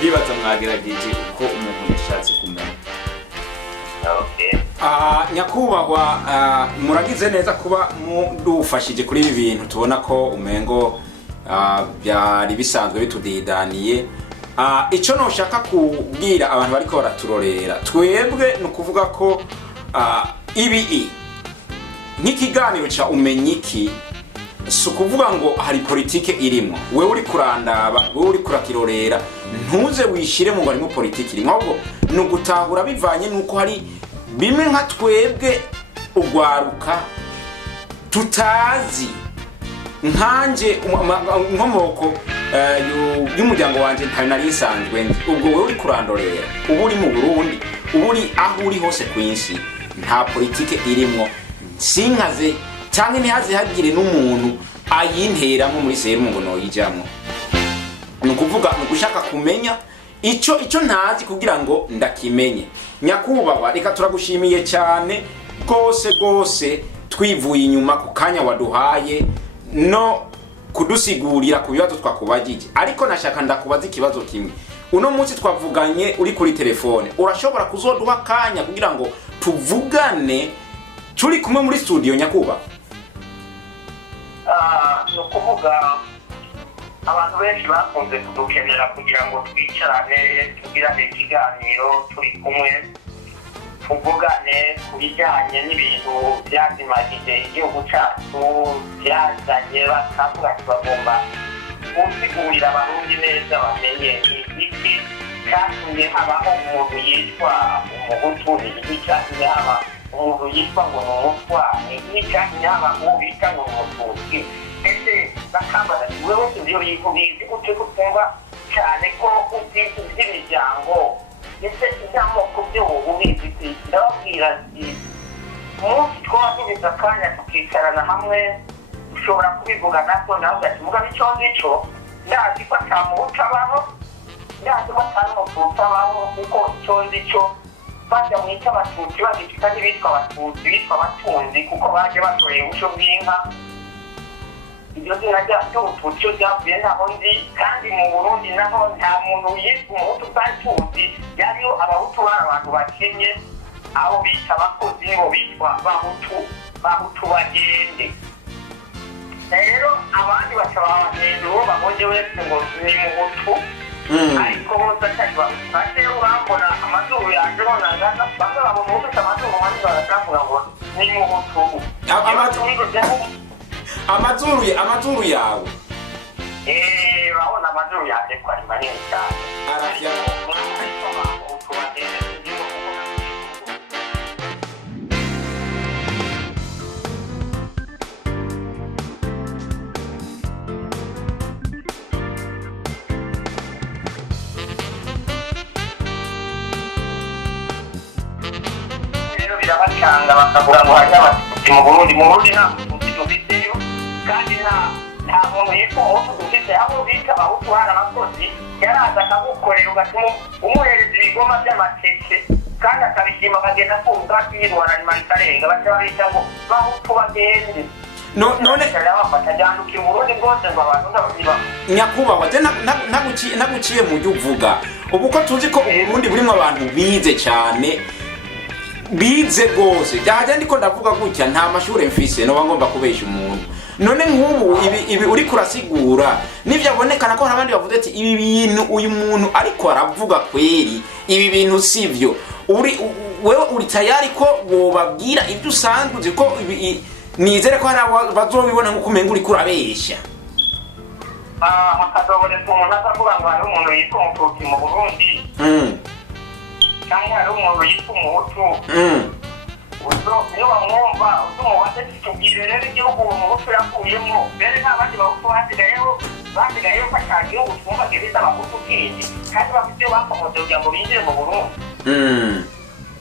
ndibaza mwagerageje uko umuntu yashatse kumenya. Nyakubahwa, muragize neza kuba mudufashije kuri ibi bintu tubona ko umengo byari bisanzwe bitudidaniye. Icyo noshaka kubwira abantu bariko baraturorera, twebwe nukuvuga ko ibi nk'ikiganiro ca umenyiki si ukuvuga ngo hari politike irimo. Wewe uri kurandaba, wewe uri kurakirorera, ntuze wishire mu ngo harimo politike irimo, ahubwo ni ugutahura bivanye nuko hari bimwe nka twebwe ugwaruka tutazi. Nkanje inkomoko y'umuryango wanje ntari narisanzwe ndi. Ubwo wewe uri kurandorera, ubu uri mu Burundi, ubu uri aho uri hose kwinshi, nta politike irimo. Sinkaze cyangwa ntihaze hagire n'umuntu ayinteramo muri serumu ngo noyijamwo. Nukuvuga nugushaka kumenya ico ntazi kugira ngo ndakimenye. Nyakubahwa, reka turagushimiye cyane gose twivuye inyuma ku kanya waduhaye no kudusigurira ku bibazo twakubagije. Ariko nashaka ndakubaza ikibazo kimwe. Uno munsi twavuganye uri kuri telefone, urashobora kuzoduha kanya kugira ngo tuvugane turi kumwe muri studio nyakubahwa? No kuvuga abantu benshi bakunze kudukenera kugira ngo twicarane tugirane ikiganiro turi kumwe tuvugane ku bijyanye n'ibintu byazimagije igihugu cyacu, byazanye bakavuga ati bagomba gusigurira abarundi neza bamenye iki cyatumye habaho umuntu yitwa umuhutu, iki cyatumye haba umuntu yitwa ngo ni umutwa, iki cyatumye haba uwo bita ngo ni umututsi. Ese bakambaza ati wewe ibyo bintu bizi gute kutumva cyane ko uzi iby'imiryango, ese iby'amoko byo ubizi kwisi? Ndababwira ati umunsi twasubiza akanya tukicarana hamwe ushobora kubivuga natwe nawe ugakivuga n'icyo ngicyo. Ndazi ko ata muhutu abaho, ndazi ko atari umututsi abaho, kuko icyo ngicyo bajya mwita abatutsi babita n'ibitwa abatutsi, bitwa abatunzi kuko baje batoreye ubuco bw'inka. Ibyo zina ry'ubututsi byavuye ntaho nzi, kandi mu Burundi naho nta muntu yitwa umuhutu kandi tuzi. Yariyo abahutu bari abantu bakenye, abo bita abakozi nibo bitwa bahutu bagende. Rero abandi bakaba bagende uwo babonye wese ngo ni muhutu, ariko bose atari bahutu. Ate urambona amazuru yaje bonangaza, bamwe babona ufite amazuru manini bagatangira ngo ni muhutu. Amazuru yawe urabona amazuru yaje ko ari manini cyane. arafya rero birabacanga bakavuga ngo hari abatutsi mu Burundi nta mututsi dufiteyo, kandi nta muntu yitwa umuhutu dufite. Abo bita abahutu hari abakozi yaraza akagukorera ugatuma umuhereza ibigoma by'amateke kandi akabishima akagenda kumva yirwana nyuma ikarenga, baca babita ngo bahutu bagende. none batajyandukira Burundi bwose ngo abantu ndabaziba. nyakubahwa, naguciye mu byo uvuga. Ubu ko tuzi ko Uburundi burimo abantu bize cyane, bize gose byaje ndiko ndavuga gutya, nta mashuri mfise no ngomba kubesha umuntu. None nk'ubu ibi uri kurasigura nivyabonekana ko abandi bavuze ati ibi bintu uyu muntu ariko aravuga kweri ibi bintu sivyo, wewe uri tayari ko wobabwira ibyo usanzwe uzi ko nizere ko hari bazobibona nko kumenga uri kurabesha? Hakazoboneka umuntu azavuga ngo hari umuntu yitwa umututsi mu Burundi, cyangwa hari umuntu yitwa umuhutu. Iyo bamwumva umubaze tubwire rero igihugu umuhutu yakuyemo, mbere nta bandi bahutu basigayeho ko nta gihugu twumva gifite abahutu kindi kandi bafite bakomoze kugira ngo binjire mu Burundi.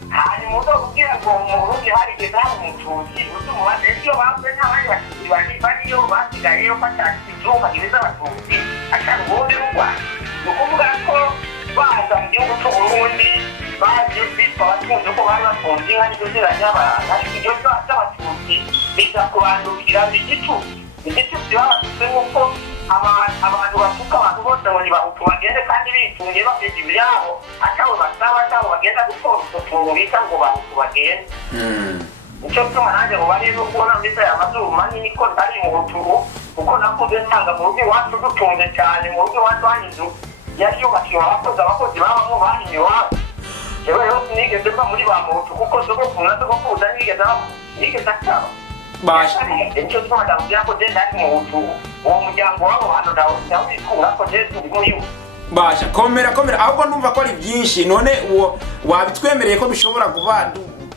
Hanyuma uzokubwira ngo mu Burundi harigeze hari umututsi, umubaze iyo bavuze nta bandi batutsi bariyo basigayeho ko nta gihugu gifite abatutsi atari Uburundi n'u Rwanda. Ni ukuvuga ko baza mu gihugu cy'Uburundi baje bitwa abatunzi ko bari bafunze inka n'ibyo zira ry'abantu, ariko ibyo by'abatutsi biza kubandukira igitutsi babashyize nk'uko abantu batuka abantu bose ngo nibahutu bagende kandi bitunge bafite ibyabo atabo basaba atabo bagenda gukora utuntu bita ngo bahutu bagende icyo tuma nanjye ngo barebe kubona mbese aya mazuru manini ko ntari mu butubu kuko nakuze nsanga mu rugo iwacu dutunze cyane mu rugo iwacu hari inzu yari yubakiwe abakozi babamo bahinnye iwabo yewe rero sinigeze mba muri ba muhutu kuko sogokuru na sogokuruza nigeze ataba basha icyo tuma ndabwira ko je ntari mu butubu uwo muryango wabo hano ndawikura ko je turi muri yo basha komera ahubwo numva ko ari byinshi none uwo wabitwemereye ko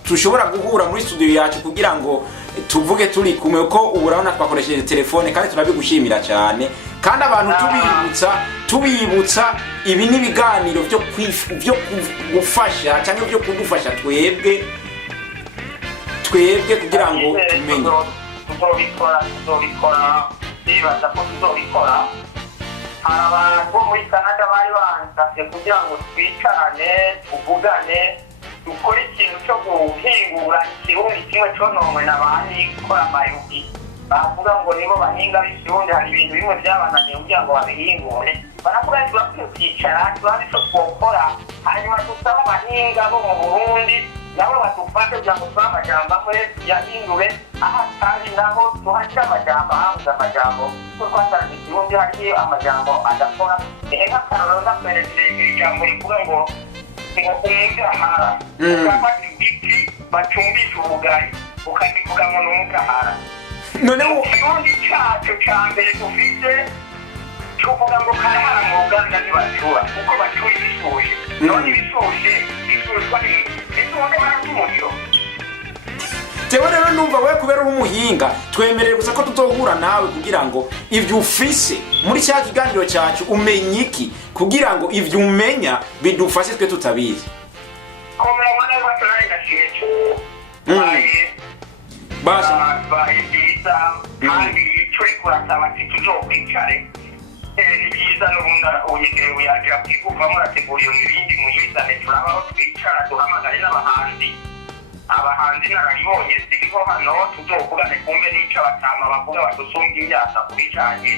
dushobora guhura muri studio yacu kugira ngo tuvuge turi kumwe ko ubu urabona twakoresheje telefone kandi turabigushimira cyane kandi abantu tubibutsa ibi ni ibiganiro byo gufasha cyangwa byo kudufasha twebwe kugira ngo tumenye tuzobikora bibaza ko tuzobikora hari abantu bo muri Canada bari bansabye kugira ngo twicarane tuvugane dukore ikintu cyo guhingura ikirundi kimwe cononwe n'abandi gukora amayugi bavuga ngo nibo bahinga b'ikirundi hari ibintu bimwe byabananiye kugira ngo babihingure baravuga ati bakwiye kwicara turabe icyo twokora hanyuma dusaba abahinga bo mu Burundi nabo badufashe kugira ngo tubahe amajambo amwe yahindure aho atari naho tuhashyira amajambo ahabuze amajambo kuko twasanze ikirundi hariyo amajambo adakora nk'akarorero ndakwerekeye ijambo rivuga ngo umugahara ukafata igiti bacumbisha ubugari ukagivuga ngo ni umugahara none ikirundi cyacu cya mbere dufite tuvuga ngo karahara mu ruganda ntibacura kuko bacura ibishushe none ibishushe bishushwa n'ibisundi baraby'umuriro tewe rero numva we kubera uri umuhinga twemerere gusa ko tuzohura nawe kugira ngo ibyo ufise muri cya kiganiro cyacu umenye iki kugira ngo ibyo umenya bidufashe twe tutabizi komera mwana w'abaturage ndashimye baye byiza kandi icyo uri kurasaba ati tuzokwicare ni byiza n'ubundi unyegere uyagira kwigufa murategura iyo mibindi muyizane turabaho twicara duhamagare abahanzi nararibonye ziriho hano tuzovugane kumbe n'icyo abatama bavuga badusumba imyaka ku bijanye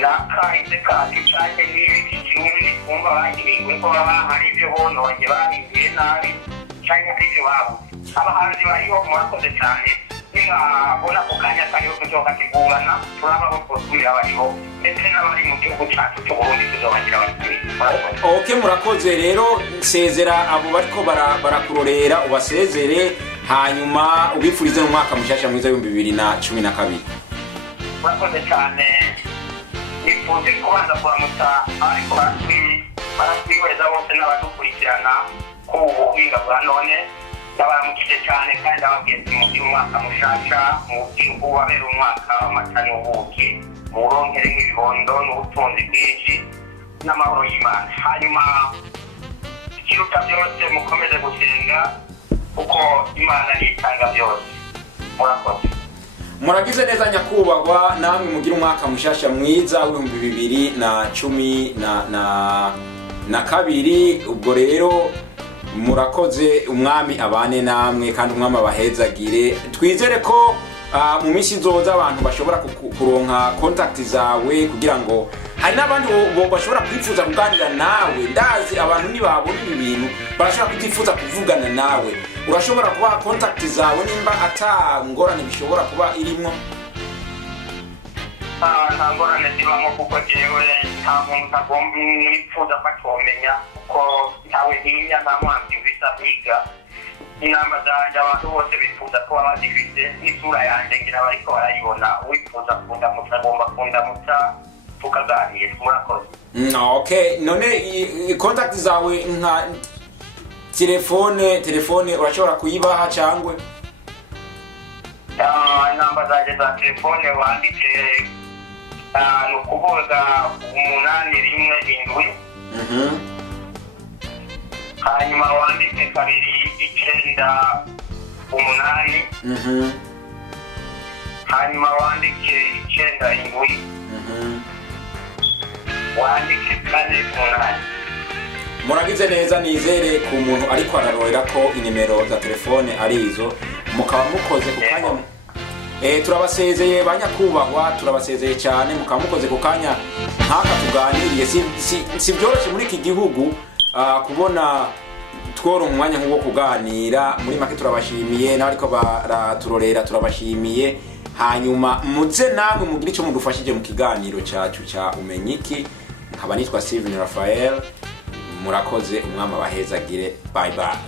n'akahise kacu canke n'ibiki kirundi twumva bagibingwe ko baba hari ibyo bononye bahinduye nabi canke ari ibyo babuze abahanzi bariho murakoze cyane nibabona ako kanya kariho tuzogategurana turabaho twosubira bariho ndetse n'abari mu gihugu cacu c'uburundi tuzobagira okay murakoze rero nsezera abo bariko barakurorera ubasezere hanyuma ubifurize mu mwaka mushasha mwiza w'2012 murakoze cyane nifuze kubanza kuramutsa ariko baratwihweza bose n'abadukurikirana ku buhinga bwa none ndabaramukije cyane kandi ndababwiye ati mugire umwaka mushasha mubwirwa wabera umwaka w'amata n'ubuki muronkere nk'ibibondo n'ubutunzi bwinshi n'amahoro y'Imana hanyuma ikiruta byose mukomeze gusenga kuko Imana nitanga byose murakoze muragize neza nyakubahwa namwe mugira umwaka mushasha mwiza w'2012 ubwo rero murakoze umwami abane namwe kandi umwami abahezagire twizere ko mu minsi nzoza abantu bashobora kuronka contact zawe kugira ngo hari n'abandi bashobora kwifuza kuganira nawe ndazi abantu nibabona ibi bintu barashobora kutifuza kuvugana nawe urashobora kuba contact zawe nimba atangorane bishobora kuba irimo nta ngorane zibamo kuko jewe nta muntu ntagomba nifuza ko atomenya kuko ntawe ntinya nta mwanzi bisa biga inama zanjye abantu bose bifuza kuba bazifite n'isura yanjye ngira bariko barayibona uwifuza kundamutsa agomba kundamutsa tukaganira murakoze okay none contact zawe nka telefone urashobora kuyibaha cyangwa inamba zanjye za telefone wanditse ni ukuvuga 817 hanyuma wanditse 298 hanyuma wanditse 97 wanditse 48 muragize neza nizere ku muntu ariko ararorera ko inimero za telefone ari izo mukaba mukoze ku kanya turabasezeye banyakubahwa, turabasezeye cyane, mukaba mukoze ku kanya nk'aka tuganiriye. Si byoroshye muri iki gihugu kubona tworo umwanya nk'uwo kuganira. Muri make turabashimiye, n'abariko baraturorera turabashimiye. Hanyuma muze namwe mugire icyo mudufashije mu kiganiro cyacu cya Umenyiki. Nkaba nitwa Steven Raphael, murakoze, umwami abahezagire. Bye bye.